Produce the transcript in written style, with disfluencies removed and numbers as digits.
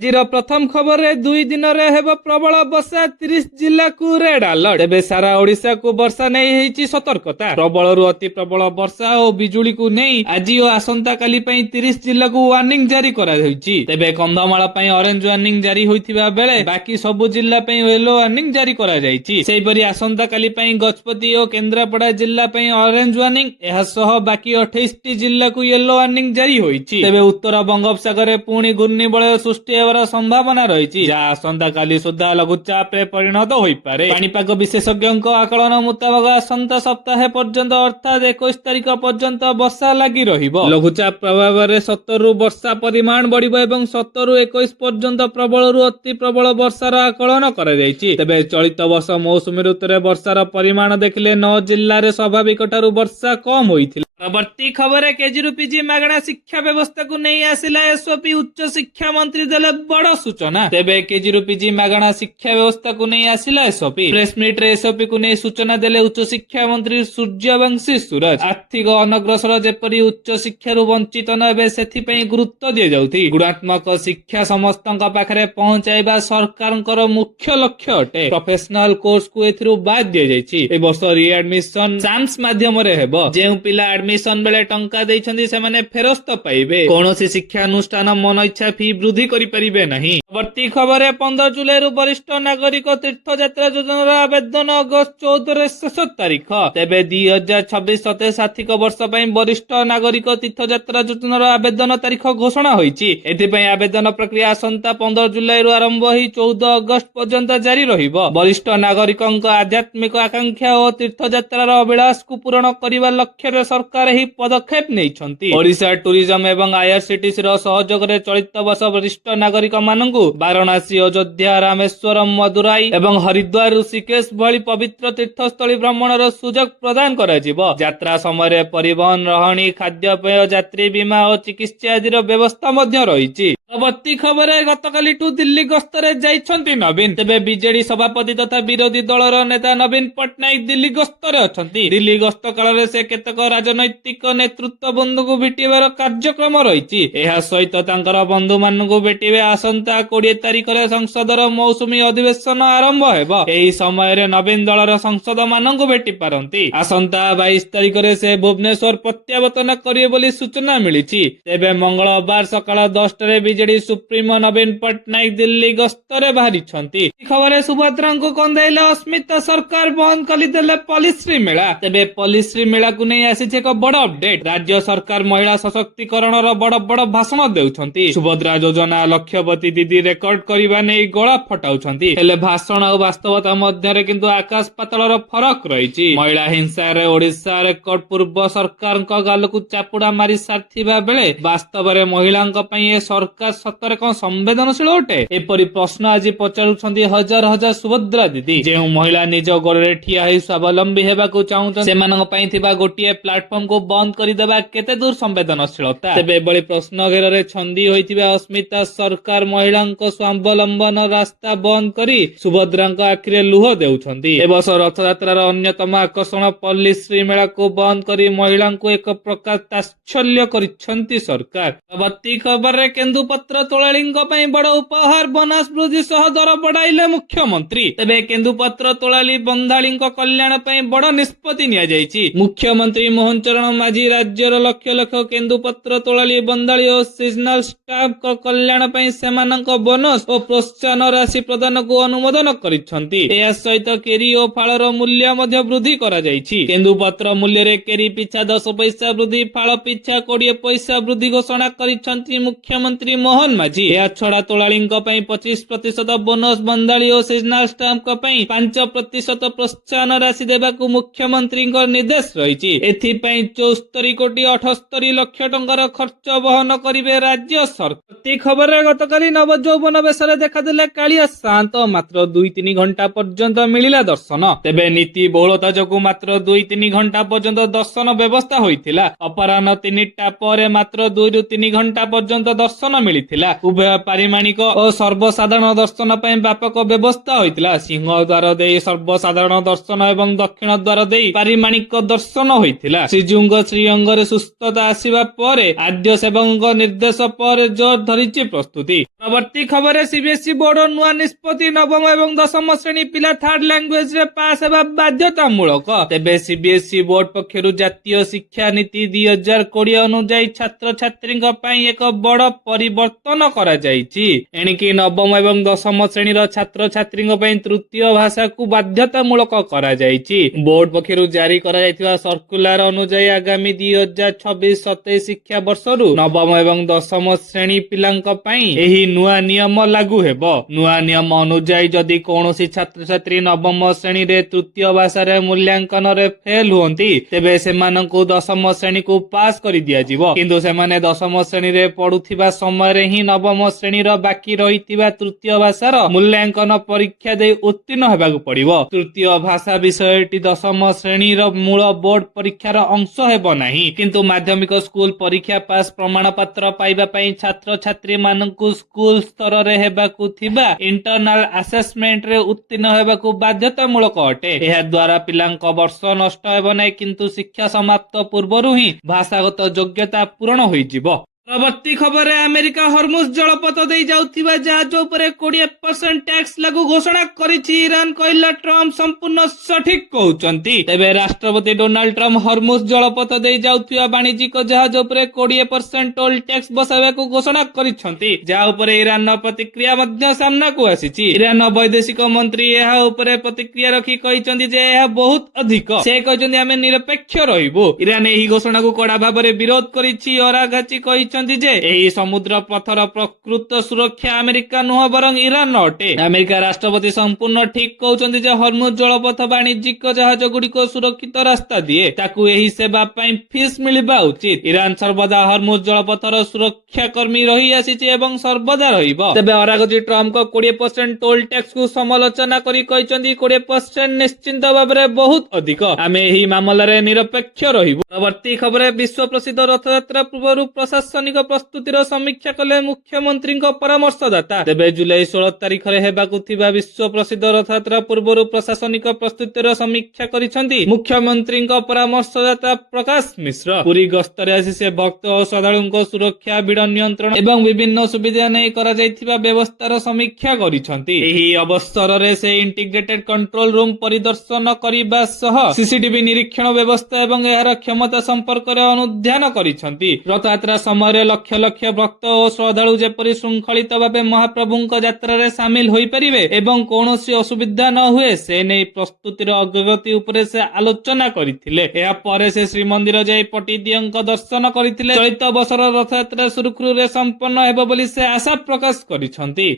ଆଜିର ପ୍ରଥମ ଖବରରେ 2 ଦିନରେ ହେବ ପ୍ରବଳ ବର୍ଷା 30 ଜିଲ୍ଲାକୁ ରେଡ୍ ଆଲର୍ଟ। ତେବେ ସାରା ଓଡ଼ିଶାକୁ ବର୍ଷା ନେଇ ହେଇଛି ସତର୍କତା। ପ୍ରବଳରୁ ଅତି ପ୍ରବଳ ବର୍ଷା ଓ ବିଜୁଳିକୁ ନେଇ ଆଜି ଓ ଆସନ୍ତାକାଲି ପାଇଁ 30 ଜିଲ୍ଲାକୁ ୱାର୍ଣ୍ଣିଂ ଜାରି କରାଯାଇଛି। ତେବେ କନ୍ଧମାଳ ପାଇଁ ଅରେଞ୍ଜ ୱାର୍ଣ୍ଣିଂ ଜାରି ହୋଇଥିବା ବେଳେ ବାକି ସବୁ ଜିଲ୍ଲା ପାଇଁ ୟେଲୋ ୱାର୍ଣ୍ଣିଂ ଜାରି କରାଯାଇଛି। ସେହିପରି ଆସନ୍ତାକାଲି ପାଇଁ ଗଜପତି ଓ କେନ୍ଦ୍ରାପଡ଼ା ଜିଲ୍ଲା ପାଇଁ ଅରେଞ୍ଜ ୱାର୍ଣ୍ଣିଂ, ଏହା ସହ ବାକି 28ଟି ଜିଲ୍ଲାକୁ ୟେଲୋ ୱାର୍ଣ୍ଣିଂ ଜାରି ହୋଇଛି। ତେବେ ଉତ୍ତର ବଙ୍ଗୋପସାଗରରେ ପୁଣି ଘୂର୍ଣ୍ଣିବଳୟ ସୃଷ୍ଟି ହେବାର ସମ୍ଭାବନା ରହିଛି, ଯାହା ଆସନ୍ତାକାଲି ସୁଦ୍ଧା ଲଘୁଚାପରେ ପରିଣତ ହୋଇପାରେ। ପାଣିପାଗ ବିଶେଷଜ୍ଞଙ୍କ ଆକଳନ ମୁତାବକ ଆସନ୍ତା ସପ୍ତାହ ପର୍ଯ୍ୟନ୍ତ ଅର୍ଥାତ୍ 21 ତାରିଖ ପର୍ଯ୍ୟନ୍ତ ବର୍ଷା ଲାଗି ରହିବ। ଲଘୁଚାପ ପ୍ରଭାବରେ 70ରୁ ବର୍ଷା ପରିମାଣ ବଢିବ ଏବଂ 17ରୁ 21 ପର୍ଯ୍ୟନ୍ତ ପ୍ରବଳରୁ ଅତି ପ୍ରବଳ ବର୍ଷାର ଆକଳନ କରାଯାଇଛି। ତେବେ ଚଳିତ ବର୍ଷ ମୌସୁମୀ ଋତୁରେ ବର୍ଷାର ପରିମାଣ ଦେଖିଲେ 9 ଜିଲ୍ଲାରେ ସ୍ୱାଭାବିକ ଠାରୁ ବର୍ଷା କମ୍ ହୋଇଥିଲା। ପରବର୍ତ୍ତୀ ଖବରରେ କେଜିରୁ ପିଜି ମାଗଣା ଶିକ୍ଷା ବ୍ୟବସ୍ଥାକୁ ନେଇ ଆସିଲା ଏସଓପି। ଉଚ୍ଚ ଶିକ୍ଷା ମନ୍ତ୍ରୀ ଦେଲେ ବଡ ସୂଚନା। ତେବେ କେଜିରୁ ପିଜି ମାଗଣା ଶିକ୍ଷା ବ୍ୟବସ୍ଥାକୁ ନେଇ ଆସିଲା ଏସଓପି। ପ୍ରେସମିଟରେ ଏସଓପି କୁ ନେଇ ସୂଚନା ଦେଲେ ଉଚ୍ଚ ଶିକ୍ଷା ମନ୍ତ୍ରୀ ସୂର୍ଯ୍ୟବଂଶୀ ସୁରଜ। ଆର୍ଥିକ ଅନଗ୍ରସର ଯେପରି ଉଚ୍ଚ ଶିକ୍ଷାରୁ ବଞ୍ଚିତ ନ ହେବେ ସେଥିପାଇଁ ଗୁରୁତ୍ୱ ଦିଆଯାଉଛି। ଗୁଣାତ୍ମକ ଶିକ୍ଷା ସମସ୍ତଙ୍କ ପାଖରେ ପହଞ୍ଚାଇବା ସରକାରଙ୍କର ମୁଖ୍ୟ ଲକ୍ଷ୍ୟ ଅଟେ। ପ୍ରଫେସନାଲ କୋର୍ସକୁ ଏଥିରୁ ବାଦ୍ ଦିଆଯାଇଛି। ଏ ବର୍ଷ ରିଆଡମିସନ ଚାନ୍ସ ମାଧ୍ୟମରେ ହେବ। ଯେଉଁ ପିଲା ଆଡମିସନ ବେଳେ ଟଙ୍କା ଦେଇଛନ୍ତି ସେମାନେ ଫେରସ୍ତ ପାଇବେ। କୌଣସି ଶିକ୍ଷାନୁଷ୍ଠାନ ମନ ଇଚ୍ଛା ଫି ବୃଦ୍ଧି କରିପାରିବେ ନାହିଁ। ପରବର୍ତ୍ତୀ ଖବରରେ 15 ଜୁଲାଇରୁ ବରିଷ୍ଠ ନାଗରିକ ତୀର୍ଥଯାତ୍ରା ଯୋଜନାର ଆବେଦନ ଅଗଷ୍ଟ 14ରେ ଶେଷ ତାରିଖ। ତେବେ 2026-27 ଆର୍ଥିକ ବର୍ଷ ପାଇଁ ବରିଷ୍ଠ ନାଗରିକ ତୀର୍ଥଯାତ୍ରା ଯୋଜନାର ଆବେଦନ ତାରିଖ ଘୋଷଣା ହୋଇଛି। ଏଥିପାଇଁ ଆବେଦନ ପ୍ରକ୍ରିୟା ଆସନ୍ତା 15 ଜୁଲାଇରୁ ଆରମ୍ଭ ହୋଇ 14 ଅଗଷ୍ଟ ପର୍ଯ୍ୟନ୍ତ ଜାରି ରହିବ। ବରିଷ୍ଠ ନାଗରିକଙ୍କ ଆଧ୍ୟାତ୍ମିକ ଆକାଂକ୍ଷା ଓ ତୀର୍ଥଯାତ୍ରାର ଅଭିଳାଷକୁ ପୂରଣ କରିବା ଲକ୍ଷ୍ୟରେ ସରକାର ଏହି ପଦକ୍ଷେପ ନେଇଛନ୍ତି। ଓଡ଼ିଶା ଟୁରିଜମ ଏବଂ ଆଇଆରସିଟିସିର ସହଯୋଗରେ ଚଳିତ ବର୍ଷ ବରିଷ୍ଠ ନାଗରିକ ମାନଙ୍କୁ ବାରାଣସୀ, ଅଯୋଧ୍ୟା, ରାମେଶ୍ୱରମ, ମଦୁରାଇ ଏବଂ ହରିଦ୍ୱାର, ଋଷିକେଶ ଭଳି ପବିତ୍ର ତୀର୍ଥସ୍ଥଳୀ ଭ୍ରମଣର ସୁଯୋଗ ପ୍ରଦାନ କରାଯିବ। ଯାତ୍ରା ସମୟରେ ପରିବହନ, ରହଣି, ଖାଦ୍ୟପେୟ, ଯାତ୍ରୀ ବୀମା ଓ ଚିକିତ୍ସା ଆଦିର ବ୍ୟବସ୍ଥା ମଧ୍ୟ ରହିଛି। ପରବର୍ତ୍ତୀ ଖବରରେ ଗତକାଲିଠୁ ଦିଲ୍ଲୀ ଗସ୍ତରେ ଯାଇଛନ୍ତି ନବୀନ। ତେବେ ବିଜେଡି ସଭାପତି ତଥା ବିରୋଧୀ ଦଳର ନେତା ନବୀନ ପଟ୍ଟନାୟକ ଦିଲ୍ଲୀ ଗସ୍ତରେ ଅଛନ୍ତି। ଦିଲ୍ଲୀ ଗସ୍ତ କାଳରେ ସେ କେତେକ ରାଜନୈତିକ ନେତୃତ୍ୱ ବନ୍ଧୁଙ୍କୁ ଭେଟିବାର କାର୍ଯ୍ୟକ୍ରମ ରହିଛି। ଏହା ସହିତ ତାଙ୍କର ବନ୍ଧୁମାନଙ୍କୁ ଭେଟିବେ। ଆସନ୍ତା 20 ତାରିଖରେ ସଂସଦର ମୌସୁମୀ ଅଧିବେଶନ ଆରମ୍ଭ ହେବ। ଏହି ସମୟରେ ନବୀନ ଦଳର ସଂସଦ ମାନଙ୍କୁ ଭେଟି ପାରନ୍ତି। ଆସନ୍ତା 22 ତାରିଖରେ ସେ ଭୁବନେଶ୍ୱର ପ୍ରତ୍ୟାବର୍ତ୍ତନ କରିବେ ବୋଲି ସୂଚନା ମିଳିଛି। ତେବେ ମଙ୍ଗଳବାର ସକାଳ 10ଟାରେ ବିଜେଡି ସୁପ୍ରିମୋ ନବୀନ ପଟ୍ଟନାୟକ ଦିଲ୍ଲୀ ଗସ୍ତରେ ବାହାରିଛନ୍ତି। ଏହି ଖବରରେ ସୁଭଦ୍ରାଙ୍କୁ କନ୍ଦାଇଲେ ଅସ୍ମିତା ସରକାର, ବନ୍ଦ କରିଦେଲେ ପଲିଶ୍ରୀ ମେଳା। ତେବେ ପଲିଶ୍ରୀ ମେଳାକୁ ନେଇ ଆସିଛି ଏକ ବଡ ଅପଡେଟ୍। ରାଜ୍ୟ ସରକାର ମହିଳା ସଶକ୍ତିକରଣର ବଡ ବଡ ଭାଷଣ ଦେଉଛନ୍ତି। ସୁଭଦ୍ରା ଯୋଜନା, ଲକ୍ଷ୍ୟବତୀ ଦିଦି ରେକର୍ଡ କରିବା ନେଇ ଗଳା ଫଟାଉଛନ୍ତି। ହେଲେ ଭାଷଣ ଆଉ ବାସ୍ତବତା ମଧ୍ୟରେ କିନ୍ତୁ ଆକାଶ ପାତାଳର ଫରକ ରହିଛି। ମହିଳା ହିଂସାରେ ଓଡ଼ିଶା ରେକର୍ଡ ପୂର୍ବ ସରକାରଙ୍କ ଗାଲକୁ ଚାପୁଡା ମାରି ସାରିଥିବା ବେଳେ ବାସ୍ତବରେ ମହିଳାଙ୍କ ପାଇଁ ଏ ସରକାର ସତରେ କଣ ସମ୍ବେଦନଶୀଳ ଅଟେ? ଏପରି ପ୍ରଶ୍ନ ଆଜି ପଚାରୁଛନ୍ତି ହଜାର ହଜାର ସୁଭଦ୍ରା ଦିଦି। ଯେଉଁ ମହିଳା ନିଜ ଗୋଡରେ ଠିଆ ହୋଇ ସ୍ୱାବଲମ୍ବୀ ହେବାକୁ ଚାହୁଁଛନ୍ତି ସେମାନଙ୍କ ପାଇଁ ଥିବା ଗୋଟିଏ ପ୍ଲାଟଫର୍ମକୁ ବନ୍ଦ କରିଦେବା କେତେ ଦୂର ସମ୍ବେଦନଶୀଳତା? ତେବେ ଏଭଳି ପ୍ରଶ୍ନ ଘେରରେ ଛନ୍ଦି ହୋଇଥିବା ଅସ୍ମିତା ସରକାର ମହିଳାଙ୍କ ସ୍ୱାବଲମ୍ବନ ରାସ୍ତା ବନ୍ଦ କରି ସୁଭଦ୍ରାଙ୍କ ଆଖିରେ ଲୁହ ଦେଉଛନ୍ତି। ଏ ବର୍ଷ ରଥଯାତ୍ରାର ଅନ୍ୟତମ ଆକର୍ଷଣ ପଲ୍ଲୀଶ୍ରୀ ମେଳାକୁ ବନ୍ଦ କରି ମହିଳାଙ୍କୁ ଏକ ପ୍ରକାର ତାତ୍ସଲ୍ୟ କରିଛନ୍ତି ସରକାର। ପରବର୍ତ୍ତୀ ଖବରରେ କେନ୍ଦୁପତ୍ର ତୋଳାଳିଙ୍କ ପାଇଁ ବଡ ଉପହାର, ବୋନସ ବୃଦ୍ଧି ସହ ଦର ବଢାଇଲେ ମୁଖ୍ୟମନ୍ତ୍ରୀ। ତେବେ କେନ୍ଦୁପତ୍ର ତୋଳାଳି ବନ୍ଧାଳିଙ୍କ କଲ୍ୟାଣ ପାଇଁ ବଡ ନିଷ୍ପତ୍ତି ନିଆଯାଇଛି। ମୁଖ୍ୟମନ୍ତ୍ରୀ ମୋହନ ଚରଣ ମାଝୀ ରାଜ୍ୟର ଲକ୍ଷ ଲକ୍ଷ କେନ୍ଦୁପତ୍ର ତୋଳାଳି, ବନ୍ଧାଳି ଓ ସିଜନାଲ ଷ୍ଟାଫଙ୍କ କଲ୍ୟାଣ ପାଇଁ ସେମାନଙ୍କ ବୋନସ ଓ ପ୍ରୋତ୍ସାହନ ରାଶି ପ୍ରଦାନକୁ ଅନୁମୋଦନ କରିଛନ୍ତି। ଏହା ସହିତ କେରି ଓ ଫାଳର ମୂଲ୍ୟ ମଧ୍ୟ ବୃଦ୍ଧି କରାଯାଇଛି। କେନ୍ଦୁପତ୍ର ମୂଲ୍ୟରେ କେରି ପିଛା 10 ପଇସା ବୃଦ୍ଧି, ଫାଳ ପିଛା 20 ପଇସା ବୃଦ୍ଧି ଘୋଷଣା କରିଛନ୍ତି ମୁଖ୍ୟମନ୍ତ୍ରୀ ମୋହନ ମାଝୀ। ଏହା ଛଡା ତୋଳାଳିଙ୍କ ପାଇଁ 25% ବୋନସ, ବନ୍ଧାଳି ଓ ସିଜନାଲ ଷ୍ଟାଫଙ୍କ ପାଇଁ 5% ପ୍ରୋତ୍ସାହନ ରାଶି ଦେବାକୁ ମୁଖ୍ୟମନ୍ତ୍ରୀଙ୍କ ନିର୍ଦ୍ଦେଶ ରହିଛି। ଏଥିପାଇଁ 74,78,00,000 ଟଙ୍କାର ଖର୍ଚ୍ଚ ବହନ କରିବେ ରାଜ୍ୟ ସରକାର। ପ୍ରତି ଖବରରେ ଗତକାଲି ନବଯୌବନ ବେଶରେ ଦେଖାଦେଲେ କାଳିଆ ସାଆନ୍ତ। ମାତ୍ର 2-3 ଘଣ୍ଟା ପର୍ଯ୍ୟନ୍ତ ମିଳିଲା ଦର୍ଶନ। ତେବେ ନୀତି ବହୁଳତା ଯୋଗୁଁ ମାତ୍ର 2-3 ଘଣ୍ଟା ପର୍ଯ୍ୟନ୍ତ ଦର୍ଶନ ବ୍ୟବସ୍ଥା ହୋଇଥିଲା। ଅପରାହ୍ନ 3ଟା ପରେ ମାତ୍ର 2ରୁ 3 ଘଣ୍ଟା ପର୍ଯ୍ୟନ୍ତ ଦର୍ଶନ ମିଳିଥିଲା। ଉଭୟ ପାରିମାଣିକ ଓ ସର୍ବସାଧାରଣ ଦର୍ଶନ ପାଇଁ ବ୍ୟାପକ ବ୍ୟବସ୍ଥା ହୋଇଥିଲା। ସିଂହ ଦ୍ୱାର ଦେଇ ସର୍ବସାଧାରଣ ଦର୍ଶନ ଏବଂ ଦକ୍ଷିଣ ଦ୍ୱାର ଦେଇ ପାରିମାଣିକ ଦର୍ଶନ ହୋଇଥିଲା। ଶ୍ରୀଜୀଉଙ୍କ ଶ୍ରୀଅଙ୍ଗରେ ସୁସ୍ଥତା ଆସିବା ପରେ ଆଦ୍ୟ ସେବକଙ୍କ ନିର୍ଦ୍ଦେଶ ପରେ ଜୋର ଧରିଛି ପ୍ରସ୍ତୁତି। ପରବର୍ତ୍ତୀ ଖବରରେ ସିବିଏସ୍ଇ ବୋର୍ଡ ନୂଆ ନିଷ୍ପତ୍ତି, ନବମ ଏବଂ ଦଶମ ଶ୍ରେଣୀ ପିଲା ଥାର୍ଡ ଲାଙ୍ଗୁଏଜରେ ପାସ୍ ହେବା ବାଧ୍ୟତାମୂଳକ। ତେବେ ସିବିଏସ୍ଇ ବୋର୍ଡ ପକ୍ଷରୁ ଜାତୀୟ ଶିକ୍ଷା ନୀତି 2020 ଅନୁଯାୟୀ ଛାତ୍ରଛାତ୍ରୀଙ୍କ ପାଇଁ ଏକ ବଡ଼ ପରିବର୍ତ୍ତନ କରାଯାଇଛି। ଏଣିକି ନବମ ଏବଂ ଦଶମ ଶ୍ରେଣୀର ଛାତ୍ରଛାତ୍ରୀଙ୍କ ପାଇଁ ତୃତୀୟ ଭାଷାକୁ ବାଧ୍ୟତାମୂଳକ କରାଯାଇଛି। ବୋର୍ଡ ପକ୍ଷରୁ ଜାରି କରାଯାଇଥିବା ସର୍କୁଲାର ଅନୁଯାୟୀ ଆଗାମୀ 2026-27 ଶିକ୍ଷାବର୍ଷରୁ ନବମ ଏବଂ ଦଶମ ଶ୍ରେଣୀ ପିଲାଙ୍କ ପାଇଁ ଏହି ନୂଆ ନିୟମ ଲାଗୁ ହେବ। ନୂଆ ନିୟମ ଅନୁଯାୟୀ ଯଦି କୌଣସି ଛାତ୍ରଛାତ୍ରୀ ନବମ ଶ୍ରେଣୀରେ ତୃତୀୟ ଭାଷାରେ ମୂଲ୍ୟାଙ୍କନରେ ଫେଲ ହୁଅନ୍ତି, ତେବେ ସେମାନଙ୍କୁ ଦଶମ ଶ୍ରେଣୀକୁ ପାସ୍ କରି ଦିଆଯିବ। କିନ୍ତୁ ସେମାନେ ଦଶମ ଶ୍ରେଣୀରେ ପଢୁଥିବା ସମୟରେ ହିଁ ନବମ ଶ୍ରେଣୀର ବାକି ରହିଥିବା ତୃତୀୟ ଭାଷାର ମୂଲ୍ୟାଙ୍କନ ପରୀକ୍ଷା ଦେଇ ଉତ୍ତୀର୍ଣ୍ଣ ହେବାକୁ ପଡିବ। ତୃତୀୟ ଭାଷା ବିଷୟଟି ଦଶମ ଶ୍ରେଣୀର ମୂଳ ବୋର୍ଡ ପରୀକ୍ଷାର ଅଂଶ ହେବ ନାହିଁ। କିନ୍ତୁ ମାଧ୍ୟମିକ ସ୍କୁଲ ପରୀକ୍ଷା ପାସ୍ ପ୍ରମାଣପତ୍ର ପାଇବା ପାଇଁ ଛାତ୍ରଛାତ୍ରୀ ମାନଙ୍କୁ ସ୍କୁଲ ସ୍ତରରେ ହେବାକୁ ଥିବା ଇଣ୍ଟରନାଲ ଆସେସମେଣ୍ଟରେ ଉତ୍ତୀର୍ଣ୍ଣ ହେବାକୁ ବାଧ୍ୟତାମୂଳକ ଅଟେ। ଏହା ଦ୍ୱାରା ପିଲାଙ୍କ ବର୍ଷ ନଷ୍ଟ ହେବ ନାହିଁ, କିନ୍ତୁ ଶିକ୍ଷା ସମାପ୍ତ ପୂର୍ବରୁ ହିଁ ଭାଷାଗତ ଯୋଗ୍ୟତା ପୂରଣ ହୋଇଯିବ। ପରବର୍ତ୍ତୀ ଖବରରେ ଆମେରିକା ହରମୁଜ ଜଳପଥ ଦେଇ ଯାଉଥିବା ଜାହାଜ ଉପରେ 20% ଟ୍ୟାକ୍ସ ଲାଗୁ ଘୋଷଣା କରିଛି। ଇରାନ କହିଲା ଟ୍ରମ୍ପ ସମ୍ପୂର୍ଣ୍ଣ ସଠିକ କହୁଛନ୍ତି। ତେବେ ରାଷ୍ଟ୍ରପତି ଡୋନାଲ୍ଡ ଟ୍ରମ୍ପ ହରମୁଜ ଜଳପଥ ଦେଇ ଯାଉଥିବା ବାଣିଜ୍ୟିକ ଜାହାଜ ଉପରେ 20% ଟୋଲ ଟ୍ୟାକ୍ସ ବସାଇବାକୁ ଘୋଷଣା କରିଛନ୍ତି, ଯାହା ଉପରେ ଇରାନର ପ୍ରତିକ୍ରିୟା ମଧ୍ୟ ସାମ୍ନାକୁ ଆସିଛି। ଇରାନର ବୈଦେଶିକ ମନ୍ତ୍ରୀ ଏହା ଉପରେ ପ୍ରତିକ୍ରିୟା ରଖି କହିଛନ୍ତି ଯେ ଏହା ବହୁତ ଅଧିକ। ସେ କହିଛନ୍ତି ଆମେ ନିରପେକ୍ଷ ରହିବୁ। ଇରାନ ଏହି ଘୋଷଣାକୁ କଡା ଭାବରେ ବିରୋଧ କରିଛି। ଅରାଘାଚି କହିଛନ୍ତି ଯେ ଏହି ସମୁଦ୍ର ପଥର ପ୍ରକୃତ ସୁରକ୍ଷା ଆମେରିକା ନୁହଁ ବରଂ ଇରାନ ଅଟେ। ଆମେରିକା ରାଷ୍ଟ୍ରପତି ସମ୍ପୂର୍ଣ୍ଣ ଠିକ କହୁଛନ୍ତି ଯେ ହରମୁଜ ଜଳପଥ ବାଣିଜ୍ୟିକ ଜାହାଜ ଗୁଡିକ ସୁରକ୍ଷିତ ରାସ୍ତା ଦିଏ। ତାକୁ ଏହି ସେବା ପାଇଁ ଫିସ୍ ମିଳିବା ଉଚିତ। ଇରାନ ସର୍ବଦା ହରମୁଜ ଜଳପଥର ସୁରକ୍ଷା କର୍ମୀ ରହି ଆସିଛି ଏବଂ ସର୍ବଦା ରହିବ। ତେବେ ଅରାଘଚି ଟ୍ରମ୍ପଙ୍କ 20% ଟୋଲ ଟ୍ୟାକ୍ସକୁ ସମାଲୋଚନା କରି କହିଛନ୍ତି 20% ନିଶ୍ଚିତ ଭାବରେ ବହୁତ ଅଧିକ। ଆମେ ଏହି ମାମଲାରେ ନିରପେକ୍ଷ ରହିବୁ। ପରବର୍ତ୍ତୀ ଖବରରେ ବିଶ୍ୱ ପ୍ରସିଦ୍ଧ ରଥଯାତ୍ରା ପୂର୍ବରୁ ପ୍ରଶାସନିକ ପ୍ରସ୍ତୁତିର ସମୀକ୍ଷା କଲେ ମୁଖ୍ୟମନ୍ତ୍ରୀଙ୍କ ପରାମର୍ଶଦାତା। ତେବେ ଜୁଲାଇ 16 ତାରିଖରେ ହେବାକୁ ଥିବା ବିଶ୍ୱ ପ୍ରସିଦ୍ଧ ରଥଯାତ୍ରା ପୂର୍ବରୁ ପ୍ରଶାସନିକ ପ୍ରସ୍ତୁତିର ସମୀକ୍ଷା କରିଛନ୍ତି ମୁଖ୍ୟମନ୍ତ୍ରୀଙ୍କ ପରାମର୍ଶଦାତା ପ୍ରକାଶ ମିଶ୍ର। ପୁରୀ ଗସ୍ତରେ ଆସି ସେ ଭକ୍ତ ଓ ଶ୍ରଦ୍ଧାଳୁଙ୍କ ସୁରକ୍ଷା, ଭିଡ଼ ନିୟନ୍ତ୍ରଣ ଏବଂ ବିଭିନ୍ନ ସୁବିଧା ନେଇ କରାଯାଇଥିବା ବ୍ୟବସ୍ଥାର ସମୀକ୍ଷା କରିଛନ୍ତି। ଏହି ଅବସରରେ ସେ ଇଣ୍ଟିଗ୍ରେଟେଡ କଣ୍ଟ୍ରୋଲ ରୁମ୍ ପରିଦର୍ଶନ କରିବା ସହ ସିସିଟିଭି ନିରୀକ୍ଷଣ ବ୍ୟବସ୍ଥା ଏବଂ ଏହାର କ୍ଷମତା ସମ୍ପର୍କରେ ଅନୁଧ୍ୟାନ କରିଛନ୍ତି। ରଥଯାତ୍ରା ସମୟରେ ଲକ୍ଷ ଲକ୍ଷ ଭକ୍ତ ଓ ଶ୍ରଦ୍ଧାଳୁ ଯେପରି ଶୃଙ୍ଖଳିତ ଭାବେ ମହାପ୍ରଭୁଙ୍କ ଯାତ୍ରାରେ ସାମିଲ ହୋଇପାରିବେ ଏବଂ କୌଣସି ଅସୁବିଧା ନ ହୁଏ ସେ ନେଇ ପ୍ରସ୍ତୁତିର ଅଗ୍ରଗତି ଉପରେ ସେ ଆଲୋଚନା କରିଥିଲେ। ଏହା ପରେ ସେ ଶ୍ରୀମନ୍ଦିର ଯାଇ ପଟିଦିଅଁଙ୍କ ଦର୍ଶନ କରିଥିଲେ। ଚଳିତ ବର୍ଷର ରଥଯାତ୍ରା ସୁରୁଖୁରୁରେ ସମ୍ପନ୍ନ ହେବ ବୋଲି ସେ ଆଶା ପ୍ରକାଶ କରିଛନ୍ତି।